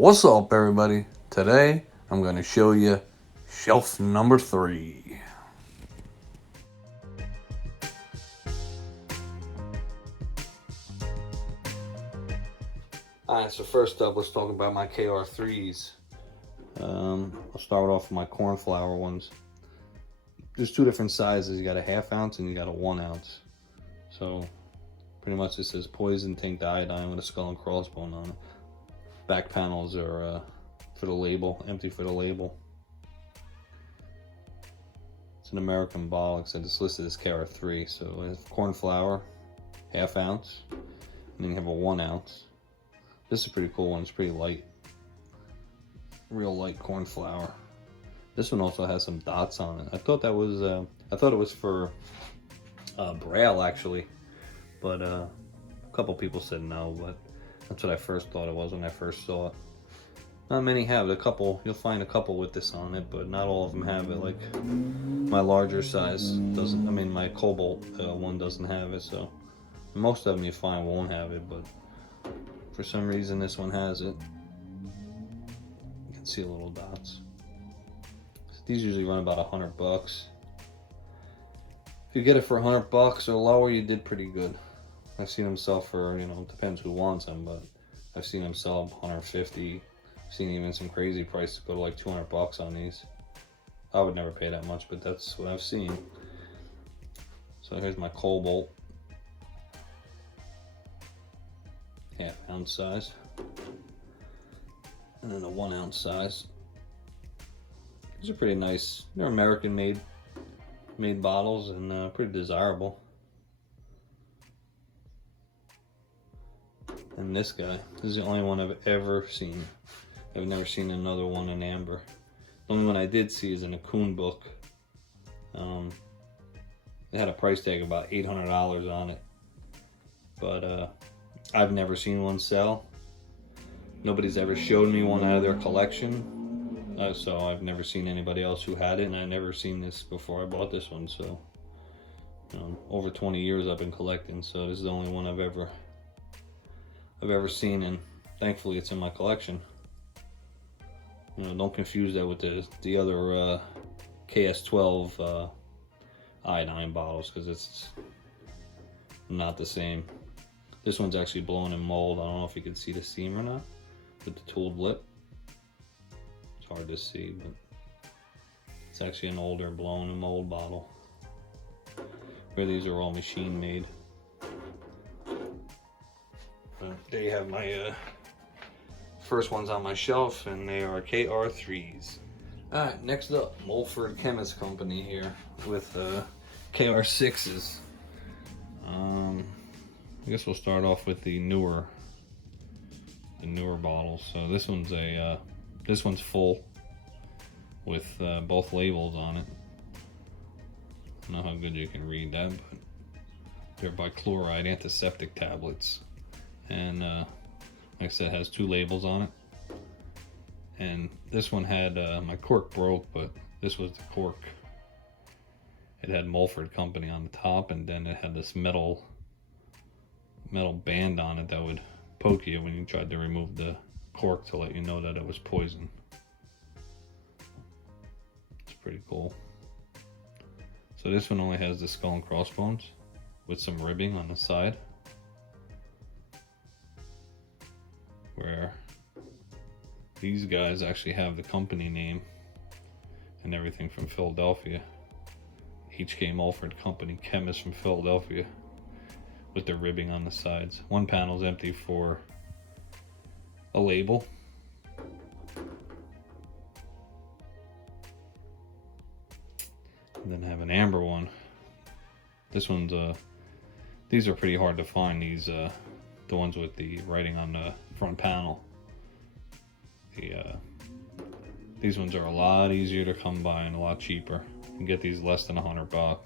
What's up, everybody? Today I'm going to show you shelf number 3. Alright, so first up, let's talk about my KR-3s. I'll start off with my cornflower ones. There's two different sizes. You got a ½ ounce and you got a 1 ounce. So pretty much it says poison tinct iodine with a skull and crossbone on it. Back panels are for the label, empty for the label. It's an American bottle, except it's listed as KR-3. So it's cornflour, ½ ounce, and then you have a 1 ounce. This is a pretty cool one. It's pretty light, real light cornflour. This one also has some dots on it. I thought that was I thought it was for Braille actually, but a couple people said no. But that's what I first thought it was when I first saw it. Not many have it. A couple, you'll find a couple with this on it, but not all of them have it. Like my larger size doesn't. I mean, my Cobalt one doesn't have it. So most of them you find won't have it, but for some reason this one has it. You can see little dots. These usually run about $100. If you get it for $100 or lower, you did pretty good. I've seen them sell for, you know, it depends who wants them, but I've seen them sell 150. I've seen even some crazy prices go to like $200 on these. I would never pay that much, but that's what I've seen. So here's my Cobalt, ½ ounce size, and then a 1 ounce size. These are pretty nice. They're American made bottles and pretty desirable. And this guy, this is the only one I've ever seen. I've never seen another one in amber. The only one I did see is in a Coon book. It had a price tag of about $800 on it. But I've never seen one sell. Nobody's ever showed me one out of their collection. So I've never seen anybody else who had it, and I've never seen this before I bought this one. So over 20 years I've been collecting, so this is the only one I've ever seen, and thankfully it's in my collection. You know, don't confuse that with the other KS12 iodine bottles, because it's not the same. This one's actually blown in mold. I don't know if you can see the seam or not with the tooled lip. It's hard to see, but it's actually an older blown in mold bottle. Where these are all machine made. There you have my first ones on my shelf, and they are KR-3s. Alright, next up, Mulford Chemist Company here with KR-6s. I guess we'll start off with the newer bottles. So this one's full with both labels on it. I don't know how good you can read that, but they're bichloride antiseptic tablets. And like I said, it has 2 labels on it. And this one had, my cork broke, but this was the cork. It had Mulford Company on the top, and then it had this metal band on it that would poke you when you tried to remove the cork to let you know that it was poison. It's pretty cool. So this one only has the skull and crossbones with some ribbing on the side, where these guys actually have the company name and everything from Philadelphia. HK Mulford Company, chemist from Philadelphia, with the ribbing on the sides. One panel's empty for a label. And then have an amber one. This one's these are pretty hard to find, these the ones with the writing on the front panel. These ones are a lot easier to come by and a lot cheaper. You can get these less than $100.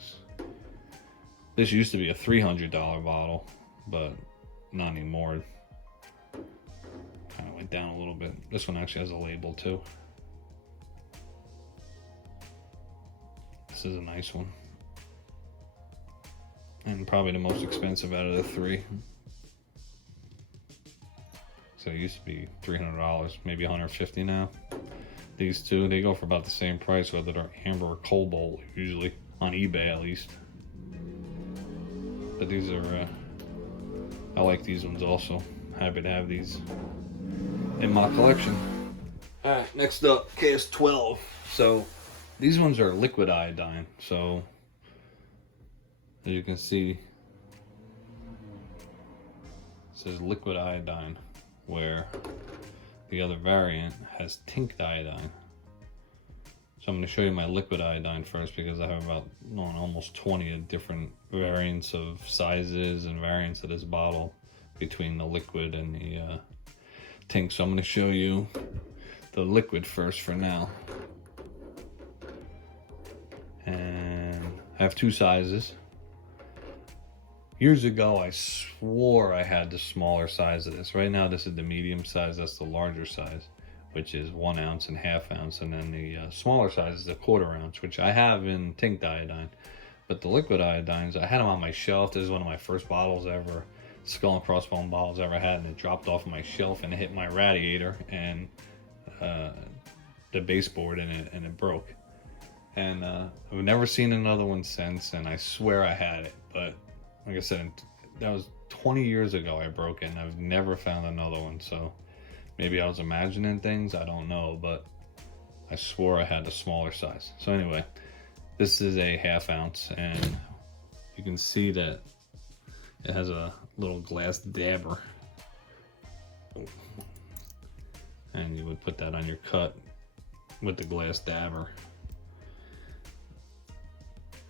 This used to be a $300 bottle, but not anymore. Kind of went down a little bit. This one actually has a label too. This is a nice one, and probably the most expensive out of the 3. So it used to be $300, maybe $150 now. These two, they go for about the same price, whether they're amber or cobalt, usually, on eBay at least. But these are, I like these ones also. Happy to have these in my collection. Alright, next up, KS-12. So, these ones are liquid iodine. So, as you can see, it says liquid iodine, where the other variant has tinched iodine. So I'm going to show you my liquid iodine first, because I have about almost 20 different variants of sizes and variants of this bottle between the liquid and the tinched. So I'm going to show you the liquid first for now. And I have two sizes. Years ago, I swore I had the smaller size of this. Right now, this is the medium size. That's the larger size, which is 1 ounce and ½ ounce. And then the smaller size is the 1/4 ounce, which I have in tinched iodine. But the liquid iodines, I had them on my shelf. This is one of my first bottles ever, Skull and Crossbones bottles ever had. And it dropped off of my shelf and it hit my radiator and the baseboard, and it broke. And I've never seen another one since, and I swear I had it. But like I said, that was 20 years ago I broke it, and I've never found another one. So maybe I was imagining things, I don't know, but I swore I had a smaller size. So anyway, this is a ½ ounce, and you can see that it has a little glass dabber. And you would put that on your cut with the glass dabber.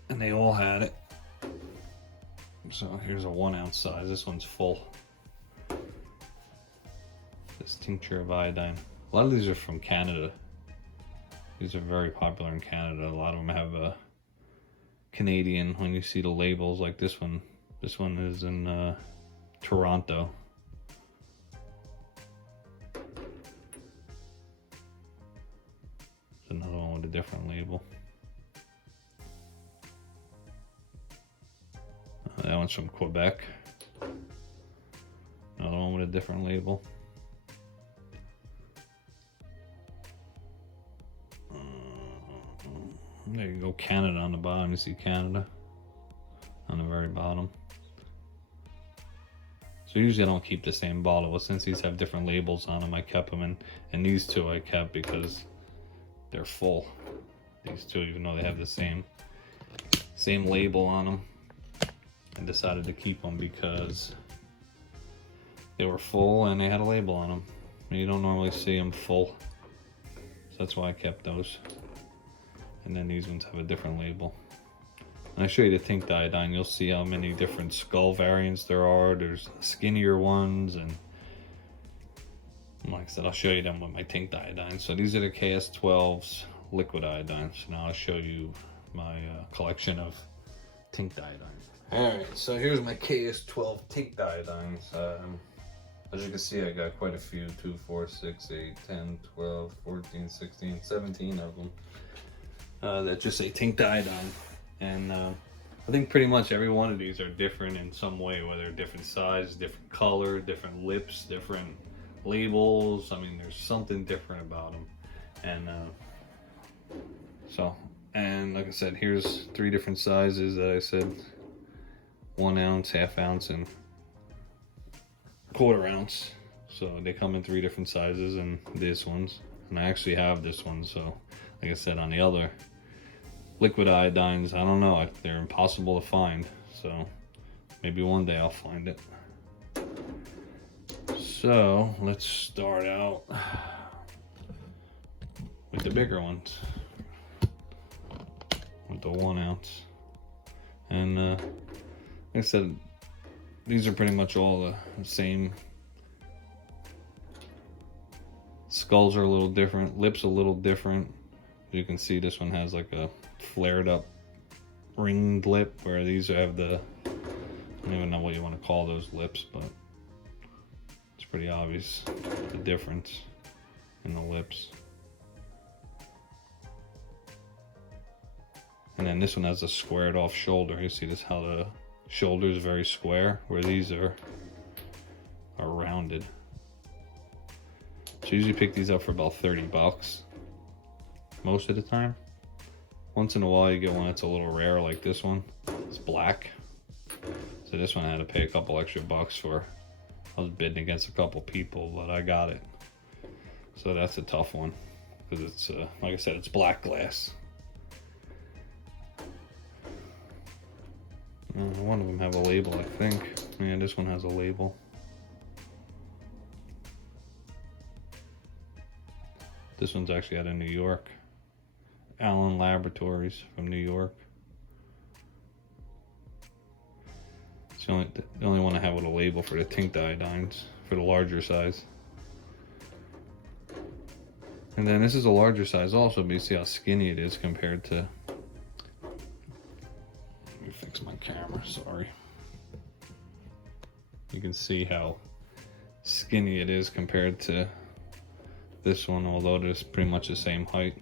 And they all had it. So here's a 1 ounce size. This one's full. This tincture of iodine. A lot of these are from Canada. These are very popular in Canada. A lot of them have a Canadian, when you see the labels, like this one. This one is in Toronto. There's another one with a different label. That one's from Quebec. Another one with a different label. There you go, Canada on the bottom. You see Canada on the very bottom. So usually I don't keep the same bottle, but since these have different labels on them, I kept them. And these two I kept because they're full. These two, even though they have the same label on them. I decided to keep them because they were full and they had a label on them. You don't normally see them full, so that's why I kept those. And then these ones have a different label. When I show you the tinched iodine, you'll see how many different skull variants there are. There's skinnier ones, and like I said, I'll show you them with my tinched iodine. So these are the KS-12's liquid iodine. So now I'll show you my collection of tinched iodine. Alright, so here's my KS-12 tinched iodines. As you can see, I got quite a few, 2, 4, 6, 8, 10, 12, 14, 16, 17 of them that just say tinched iodine. And I think pretty much every one of these are different in some way, whether different size, different color, different lips, different labels. I mean, there's something different about them. And like I said, here's 3 different sizes that I said. 1 ounce, ½ ounce, and 1/4 ounce. So they come in 3 different sizes, and this one's. And I actually have this one, so like I said, on the other liquid iodines, I don't know, they're impossible to find. So maybe one day I'll find it. So let's start out with the bigger ones, with the 1 ounce. And like I said, these are pretty much all the same. Skulls are a little different, lips a little different. You can see this one has like a flared up ringed lip, where these have the, I don't even know what you want to call those lips, but it's pretty obvious the difference in the lips. And then this one has a squared off shoulder. You see this, how the shoulder is very square, where these are rounded. So I usually pick these up for about 30 bucks most of the time. Once in a while you get one that's a little rare, like this one. It's black. So this one I had to pay a couple extra bucks for. I was bidding against a couple people, but I got it. So that's a tough one because it's, like I said, it's black glass. One of them have a label, I think. Yeah, this one has a label. This one's actually out of New York. Allen Laboratories from New York. It's the only one I have with a label for the tinct iodines, for the larger size. And then this is a larger size also, but you see how skinny it is compared to... Let me fix my camera, sorry. You can see how skinny it is compared to this one, although it is pretty much the same height.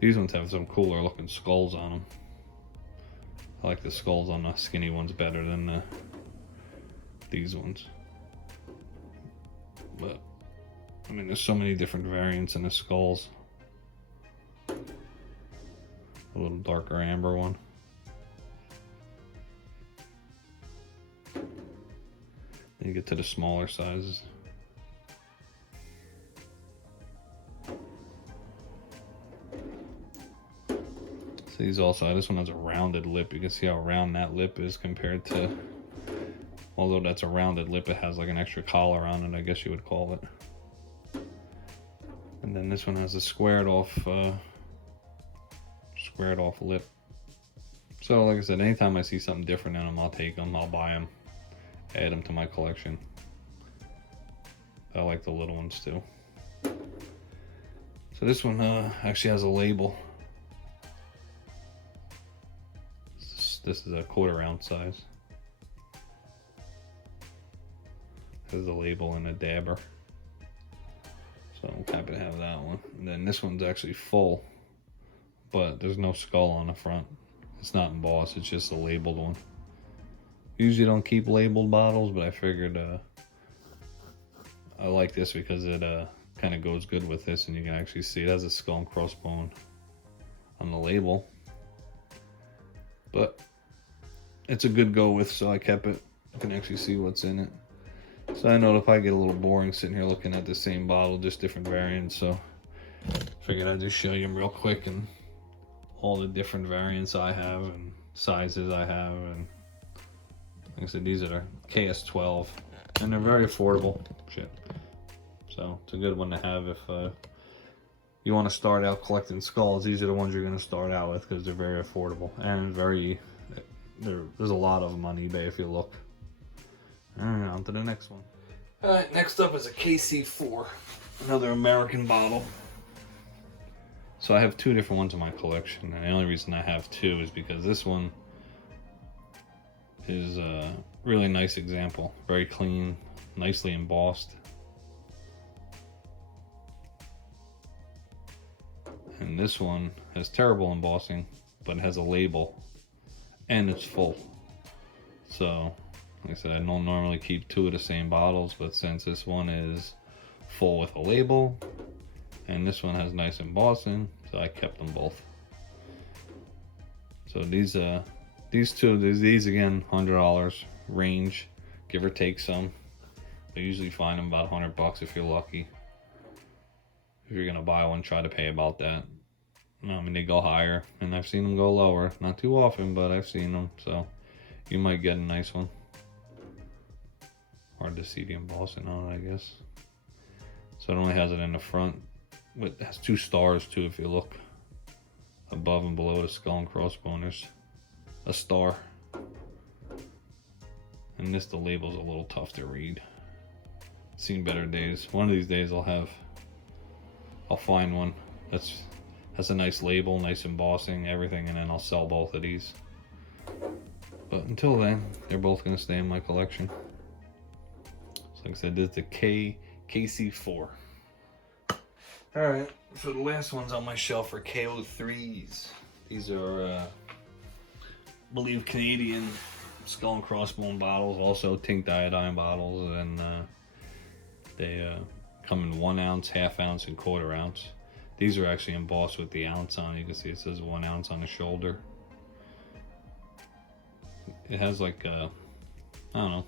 These ones have some cooler looking skulls on them. I like the skulls on the skinny ones better than these ones. But, I mean, there's so many different variants in the skulls. A little darker amber one. Then you get to the smaller sizes. So these also, this one has a rounded lip. You can see how round that lip is compared to, although that's a rounded lip, it has like an extra collar on it, I guess you would call it. And then this one has a squared off lip. So like I said, anytime I see something different in them, I'll take them, I'll buy them, add them to my collection. I like the little ones too. So this one actually has a label. This is a 1/4 ounce size. Has a label and a dabber. So I'm happy to have that one. And then this one's actually full, but there's no skull on the front. It's not embossed, it's just a labeled one. Usually don't keep labeled bottles, but I figured I like this because it kind of goes good with this, and you can actually see it has a skull and crossbone on the label. But it's a good go with, so I kept it. You can actually see what's in it. So I know if I get a little boring sitting here looking at the same bottle, just different variants, so figured I'd just show you them real quick and all the different variants I have and sizes I have. And like I said, these are the KS-12 and they're very affordable. Shit. So it's a good one to have if you want to start out collecting skulls. These are the ones you're going to start out with because they're very affordable and there's a lot of them on eBay if you look. Alright, on to the next one. Alright, next up is a KC4, another American bottle. So I have two different ones in my collection, and the only reason I have two is because this one is a really nice example. Very clean, nicely embossed. And this one has terrible embossing, but it has a label, and it's full. So, like I said, I don't normally keep two of the same bottles, but since this one is full with a label, and this one has nice embossing, so I kept them both. So these two, these again, $100 range, give or take some. I usually find them about 100 bucks if you're lucky. If you're gonna buy one, try to pay about that. I mean, they go higher, and I've seen them go lower. Not too often, but I've seen them, so you might get a nice one. Hard to see the embossing on it, I guess. So it only has it in the front. It has 2 stars too, if you look above and below the skull and crossbone. There's a star. And the label's a little tough to read. Seen better days. One of these days I'll find one has a nice label, nice embossing, everything, and then I'll sell both of these. But until then, they're both gonna stay in my collection. So like I said, this is the KC4. Alright, so the last ones on my shelf are KR-3s. These are, I believe, Canadian skull and crossbone bottles, also tinct iodine bottles, and they Come in 1 ounce, half ounce, and quarter ounce. These are actually embossed with the ounce on. You can see it says 1 ounce on the shoulder. It has like a, I don't know,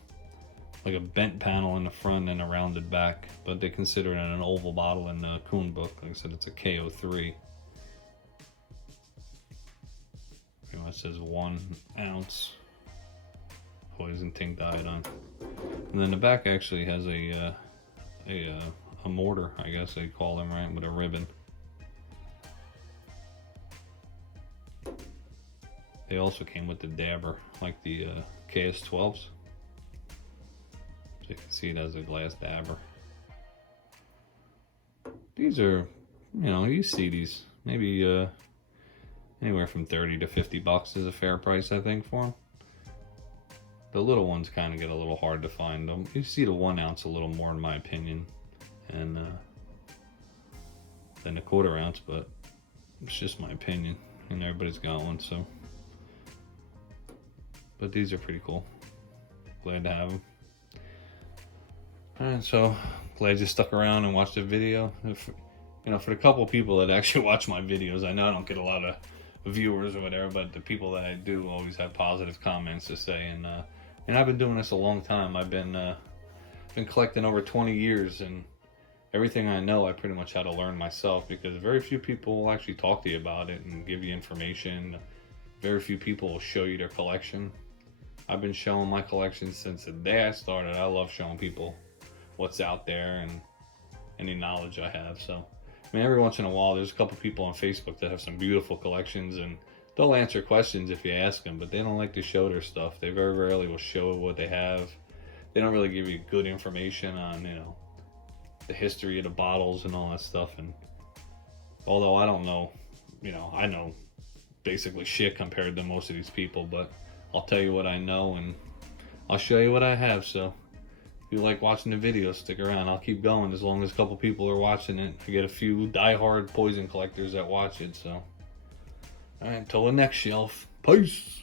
like a bent panel in the front and a rounded back, but they consider it an oval bottle in the Kuhn book. Like I said, it's a KR-3. It says 1 ounce poison tink iodine. And then the back actually has a mortar, I guess they call them, right, with a ribbon. They also came with the dabber, like the KS-12s. So you can see it has a glass dabber. These are, you know, you see these, maybe anywhere from 30 to 50 bucks is a fair price, I think, for them. The little ones kind of get a little hard to find them. You see the 1 ounce a little more, in my opinion, and than the quarter ounce, but it's just my opinion, and everybody's got one, so. But these are pretty cool. Glad to have them. Alright, so glad you stuck around and watched the video. If, you know, for the couple people that actually watch my videos, I know I don't get a lot of viewers or whatever, but the people that I do always have positive comments to say, and I've been doing this a long time. I've been collecting over 20 years, and everything I know I pretty much had to learn myself, because very few people will actually talk to you about it and give you information. Very few people will show you their collection. I've been showing my collection since the day I started. I love showing people what's out there and any knowledge I have. So, I mean, every once in a while, there's a couple people on Facebook that have some beautiful collections, and they'll answer questions if you ask them, but they don't like to show their stuff. They very rarely will show what they have. They don't really give you good information on, you know, the history of the bottles and all that stuff. And although I don't know, you know, I know basically shit compared to most of these people, but I'll tell you what I know, and I'll show you what I have. So if you like watching the video, stick around. I'll keep going as long as a couple people are watching it. I get a few die-hard poison collectors that watch it. So, all right, until the next shelf. Peace.